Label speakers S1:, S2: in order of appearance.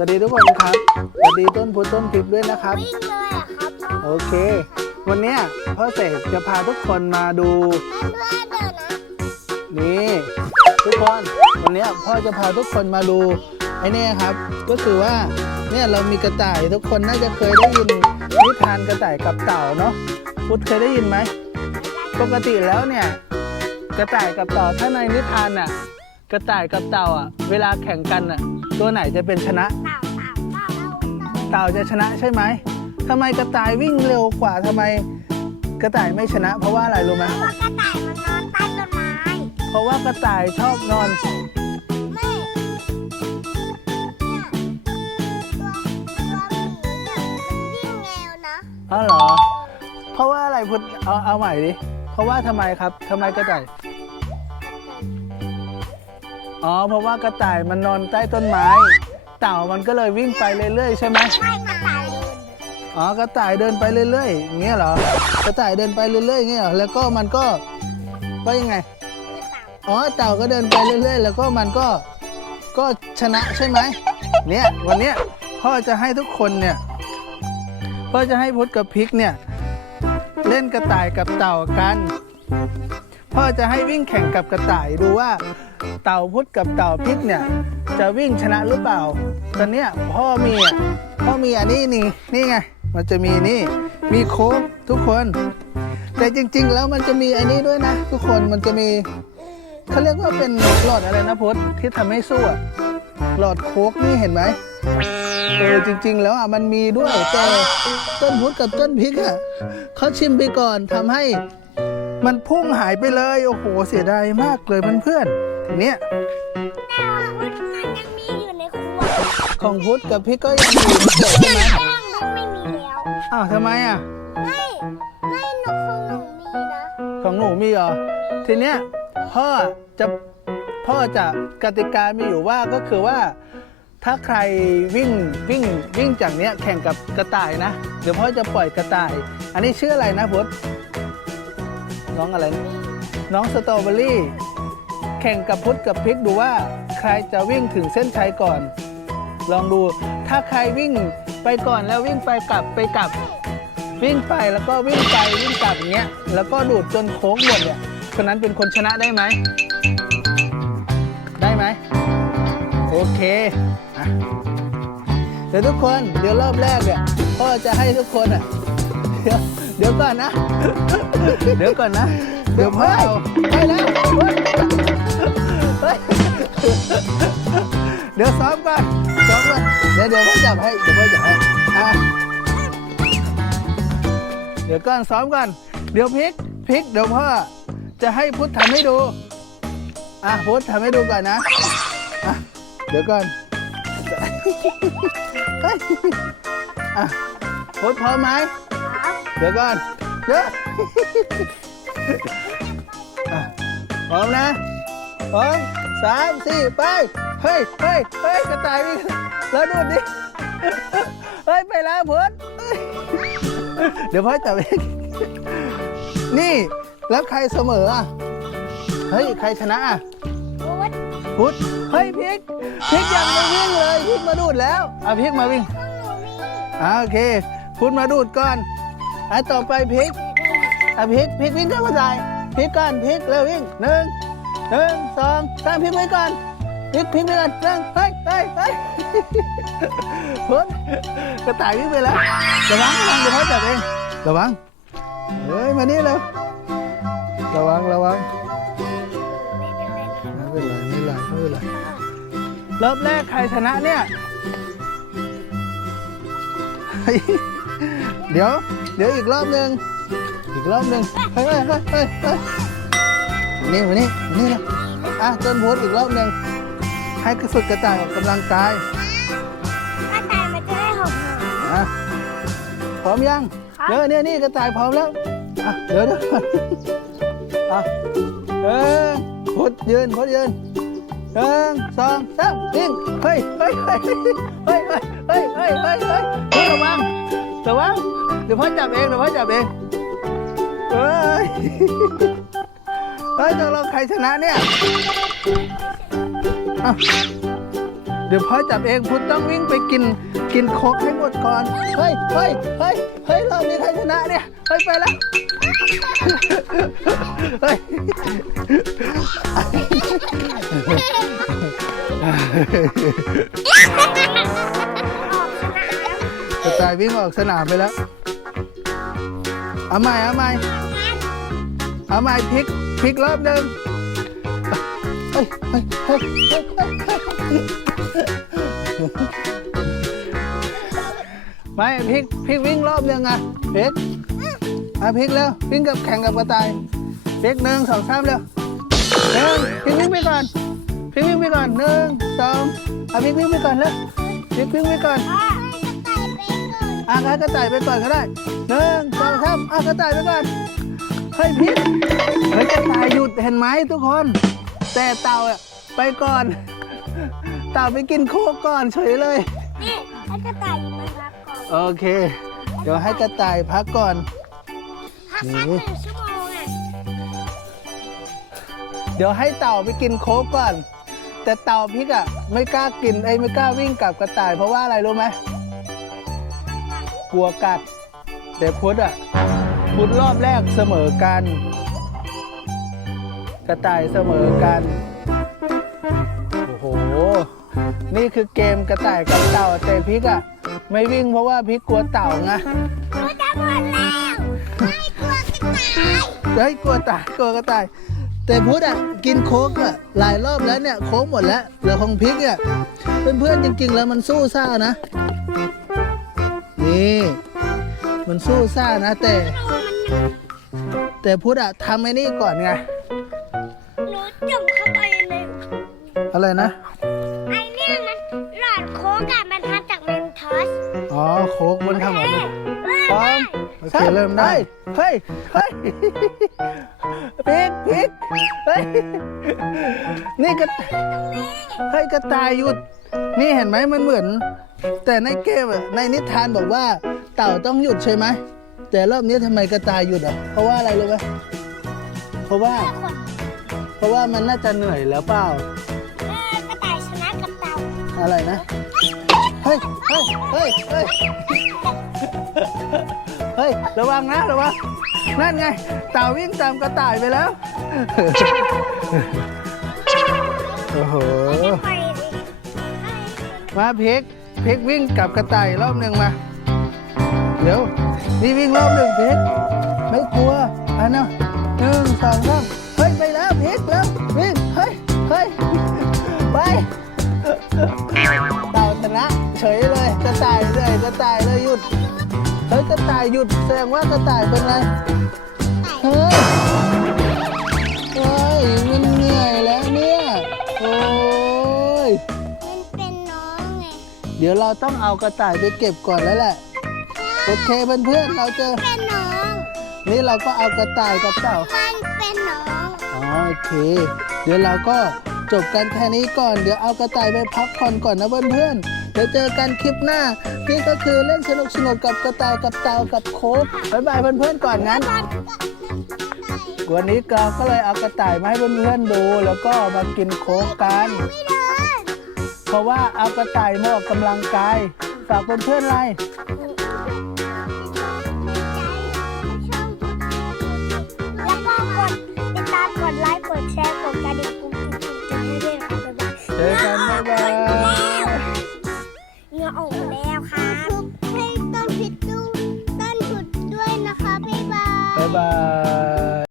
S1: สวัสดีทุกคนครับ สวัสดีต้นพุต้นพริกด้วยนะครับ
S2: วิ่งเลยอะครับพ่อ
S1: โอเค วันเนี้ยพ่อเสกจะพาทุกคนมาดู
S2: เพื่อนๆเดินนะ
S1: นี่ทุกคนวันเนี้ยพ่อจะพาทุกคนมาดูไอ้เนี่ยครับ ก็คือว่าเนี่ยเรามีกระต่ายทุกคนน่าจะเคยได้ยินนิทานกระต่ายกับเต่าเนาะพุทธเคยได้ยินไหมปกติแล้วเนี่ย กระต่ายกับเต่าถ้าในนิทานน่ะ กระต่ายกับเต่าอะ เวลาแข่งกันอะ ตัวไหนจะเป็นชนะ
S2: เต่า เต่า
S1: จะชนะใช่ไหมทำไมกระต่ายวิ่งเร็วกว่าทำไมกระต่ายไม่ชนะ เพราะว่าอะไรรู้ไหม
S2: เพราะกระต่ายมันนอนใต้ต้นไม้
S1: เพราะว่ากระต่ายชอบนอน
S2: ไม่เนี่ยตัวตัวหมีเนี่ยมันวิ่งเร็วนะ
S1: อ๋อเหรอ เพราะว่าอะไรพุทธเอาเอาใหม่ดิ เพราะว่าทำไมครับทำไมกระต่าย อ๋อ เพราะว่ากระต่ายมันนอนใต้ต้นไม้ เต่ามันก็เลยวิ่งไปเรื่อยๆใช่ไหม
S2: ไม่กระต่ายยืน
S1: อ๋อกระต่ายเดินไปเรื่อยๆอย่างเงี้ยเหรอกระต่ายเดินไปเรื่อยๆอย่างเงี้ยเหรอแล้วก็มันก็ว่ายังไง
S2: อ๋
S1: อเต่าก็เดินไปเรื่อยๆ แล้วก็มันก็ก็ชนะใช่ไหมเนี่ยวันเนี้ยพ่อจะให้ทุกคนเนี่ยพ่อจะให้พุทธกับพริกเนี่ยเล่นกระต่ายกับเต่ากัน พ่อจะให้วิ่งแข่งกับกระต่ายดูว่าเต่าพุทธกับเต่าพริกเนี่ย จะวิ่งชนะหรือเปล่า ตอนเนี้ยพ่อมีอะพ่อมีอันนี้นี่นี่ไงมันจะมีนี่ มีโค้กทุกคน แต่จริง ๆ แล้วมันจะมีอันนี้ด้วยนะ ทุกคนมันจะมีเขาเรียกว่าเป็นหลอดอะไรนะพศที่ทำให้สู้อะหลอดโค้กนี่เห็นไหมเออจริง ๆ แล้วอะมันมีด้วยแต่ต้นพุทธกับต้นพริกอะเขาชิมไปก่อนทำให้ มันพุ่งหายไปเลย โอ้โห เสียดายมากเลยเพื่อนๆทีเนี้ย
S2: แต่ว่ามันยังมีอยู่ในครัว
S1: ของพุทธกับพริกก็ยังอยู่ในเศษใช่ไหม
S2: แป้งมันไม่มีแล้ว
S1: อ้าวทำไมอะ
S2: ไม่ไม่หนูคงหนูมีนะ
S1: ของหนูมีเหรอ ทีเนี้ยพ่อจะพ่อจะกติกามีอยู่ว่าก็คือว่า ถ้าใครวิ่งวิ่งวิ่งจากเนี้ยแข่งกับกระต่ายนะ เดี๋ยวพ่อจะปล่อยกระต่าย อันนี้ชื่ออะไรนะพุทธ น้องอะไรนะน้องสตรอเบอรี่ แข่งกับพุทธกับพริกดูว่าใครจะวิ่งถึงเส้นชัยก่อน ลองดู ถ้าใครวิ่งไปก่อนแล้ววิ่งไปกลับไปกลับ วิ่งไปแล้วก็วิ่งไปวิ่งกลับอย่างเงี้ย แล้วก็ดูดจนโค้งหมดเนี่ยคนนั้นเป็นคนชนะได้ไหม ได้ไหม โอเคอะเดี๋ยวทุกคน เดี๋ยวรอบแรกเนี่ยพ่อจะให้ทุกคนอะเดี๋ยว เดี๋ยวก่อนนะ เดี๋ยวก่อนนะ เดี๋ยวพ่อเอาไปแล้วเฮ้ยเดี๋ยวซ้อมก่อนซ้อมก่อนเดี๋ยวเดี๋ยวพ่อจับให้ เดี๋ยวพ่อจับให้อะเดี๋ยวก่อนซ้อมก่อน เดี๋ยวพลิกพลิกเดี๋ยวพ่อจะให้พุทธทำให้ดู อะพุทธทำให้ดูก่อนนะอะเดี๋ยวก่อนเฮ้ยอะพุทธพร้อมไหม เดี๋ยวก่อนเดี๋ยวอะพร้อมนะพร้อมสามสี่ไป เฮ้ยเฮ้ยเฮ้ยกระต่ายวิ่งแล้วดูดิ เฮ้ย ไปแล้วพุทธเฮ้ยเดี๋ยวพ่อจับเองนี่ แล้วใครเสมออะ เฮ้ย ใครชนะอะ
S2: พูด
S1: พุทธเฮ้ยพริกพริกยังไม่วิ่งเลยพริกมาดูดแล้ว อะพริกมาวิ่ง
S2: ข้างหนูมี
S1: อ่าโอเค พุทธมาดูดก่อน อะต่อไปพริกอะพริกพริกวิ่งเข้ามาใส่พริกก่อนพริกเร็ววิ่งหนึ่งหนึ่งสองสามพริกไว้ก่อนพริกพริกไปก่อนหนึ่งเฮ้ยเฮ้ยเฮ้ยกระต่ายวิ่งไปแล้วระวังระวังเดี๋ยวพ่อจับเองระวังเฮ้ยมานี่เร็วระวังระวัง
S2: ไม่เป็นไร
S1: ไม่เป็นไรไม่เป็นไรไม่เป็นไรรอบแรกใครชนะเนี่ย เฮ้ยเดี๋ยว เดี๋ยวอีกรอบหนึ่งอีกรอบหนึ่งเฮ้ยเฮ้ยเฮ้ยเฮ้ยเฮ้ยนี่มานี่มานี่นะอะต้นโพสอีกรอบหนึ่งให้กระสุดกระต่ายออกกำลังกาย
S2: กระต่ายมันจะได้หอมหอม
S1: อะพร้อมยัง
S2: ครับ
S1: เดี๋ยวเนี่ยนี่กระต่ายพร้อมแล้วอะเดี๋ยวเดี๋ยวอะเออพดยืนพดยืนหนึ่งสองสามวิ่งเฮ้ยเฮ้ยเฮ้ยเฮ้ยเฮ้ยเฮ้ยเฮ้ยเฮ้ยเฮ้ยระวังระวังเดี๋ยวพ่อจับเองเดี๋ยวพ่อจับเองเฮ้ยเฮ้ยตกลงใครชนะเนี่ยอะเดี๋ยวพ่อจับเองพุทธต้องวิ่งไปกินกินโค้กให้หมดก่อน เฮ้ยเฮ้ยเฮ้ยเฮ้ยรอบนี้ใครชนะเนี่ย เฮ้ยไปแล้ว เฮ้ย กระต่ายวิ่งออกสนามไปแล้ว เอาใหม่เอาใหม่เอาใหม่พลิกพลิกรอบหนึ่งเฮ้ยเฮ้ยเฮ้ยไม่พลิกพลิกวิ่งรอบหนึ่งอะพลิกอะพลิกแล้ววิ่งกับแข่งกับกระต่ายพลิกหนึ่งสองสามเร็วหนึ่งพลิกวิ่งไปก่อนพลิกวิ่งไปก่อนหนึ่งสองเอาพลิกวิ่งไปก่อนแล้วพลิกวิ่งไปก่อน อะงั้นกระต่ายไปก่อนก็ได้หนึ่งสองสามอะกระต่ายไปก่อนเฮ้ยพี่เฮ้ยกระต่ายหยุดเห็นไหมทุกคน แต่เต่าอะไปก่อน เต่าไปกินโค้กก่อนเฉยเลย
S2: นี่ให้กระต่ายอยู่มาพักก่อน
S1: โอเค เดี๋ยวให้กระต่ายพักก่อน
S2: พักสักหนึ่งชั่วโมงอะ
S1: เดี๋ยวให้เต่าไปกินโค้กก่อน แต่เต่าพิกอะไม่กล้ากินไอ้ยไม่กล้าวิ่งกับกระต่ายเพราะว่าอะไรรู้ไหม กลัวกัด แต่พุทธอะพุทธรอบแรกเสมอกัน กระต่ายเสมอกัน โอ้โห นี่คือเกมกระต่ายกับเต่าแต่พิกอะไม่วิ่งเพราะว่าพิกกลัวเต่าไง
S2: กูจะหมดแล้วไม่กลัวกระต่าย
S1: เฮ้ยกลัวตายกลัวกระต่ายแต่พุทธอะกินโค้กอะหลายรอบแล้วเนี่ยโค้กหมดแล้วเหลือของพริกอะเพื่อนๆจริง ๆ แล้วมันสู้ซ่านะ นี่ มันสู้ซ่านะแต่ แต่พุทธอะทำไอ้นี่ก่อนไง
S2: หนูจุ่มเข้าไปเลย
S1: อะไรนะ
S2: ไอเนี่ยมันหลอดโค้กอะมันทำจากเมนทอส
S1: อ๋อโค้กมันทำออกมา
S2: เอ้ย
S1: พร้อมโอเคเริ่มได้ เฮ้ย เฮ้ยพริกพริกเฮ้ย นี่กระเฮ้ยกระต่ายหยุด นี่เห็นไหมมันเหมือน แต่ในเกมอะในนิทานบอกว่า เต่าต้องหยุดใช่ไหมแต่รอบนี้ทำไมกระต่ายหยุดอะเพราะว่าอะไรรู้ไหมเพราะว่า เพราะว่ามันน่าจะเหนื่อยแล้วเปล่า
S2: เออกระต่ายชนะกับเต่า
S1: อะไรนะ เฮ้ยเฮ้ยเฮ้ยเฮ้ยเฮ้ยระวังนะระวังนั่นไง เต่าวิ่งตามกระต่ายไปแล้ว มาเพกเพกวิ่งกับกระต่ายรอบหนึ่งมา เดี๋ยว นี่วิ่งรอบหนึ่งเพกไม่กลัวอันนะหนึ่งสองสามเฮ้ยไปแล้วเพกแล้ววิ่งเฮ้ยเฮ้ยไปเต่าชนะเฉยเลยกระต่ายเลยกระต่ายเลยหยุดเฮ้ยกระต่ายหยุดแสดงว่ากระต่ายเป็นไรเฮ้ย เดี๋ยวเราต้องเอากระต่ายไปเก็บก่อนแล้วแหละ โอเคเพื่อนๆเราเจอ
S2: เป็นน้อง
S1: นี่เราก็เอากระต่ายกับเต่า
S2: มันเป็นน้อง
S1: อ๋อโอเค เดี๋ยวเราก็จบกันแค่นี้ก่อน เดี๋ยวเอากระต่ายไปพักผ่อนก่อนนะเพื่อนๆ เดี๋ยวเจอกันคลิปหน้า นี่ก็คือเล่นสนุกสนุกๆกับกระต่ายกับเต่ากับโค้กบ๊ายบายเพื่อนๆก่อนงั้นวันนี้เราก็เลยเอากระต่ายมาให้เพื่อนๆดู แล้วก็มากินโค้กกัน เพราะว่าเอากระต่ายมาออกกำลังกาย ฝากเพื่อนๆไร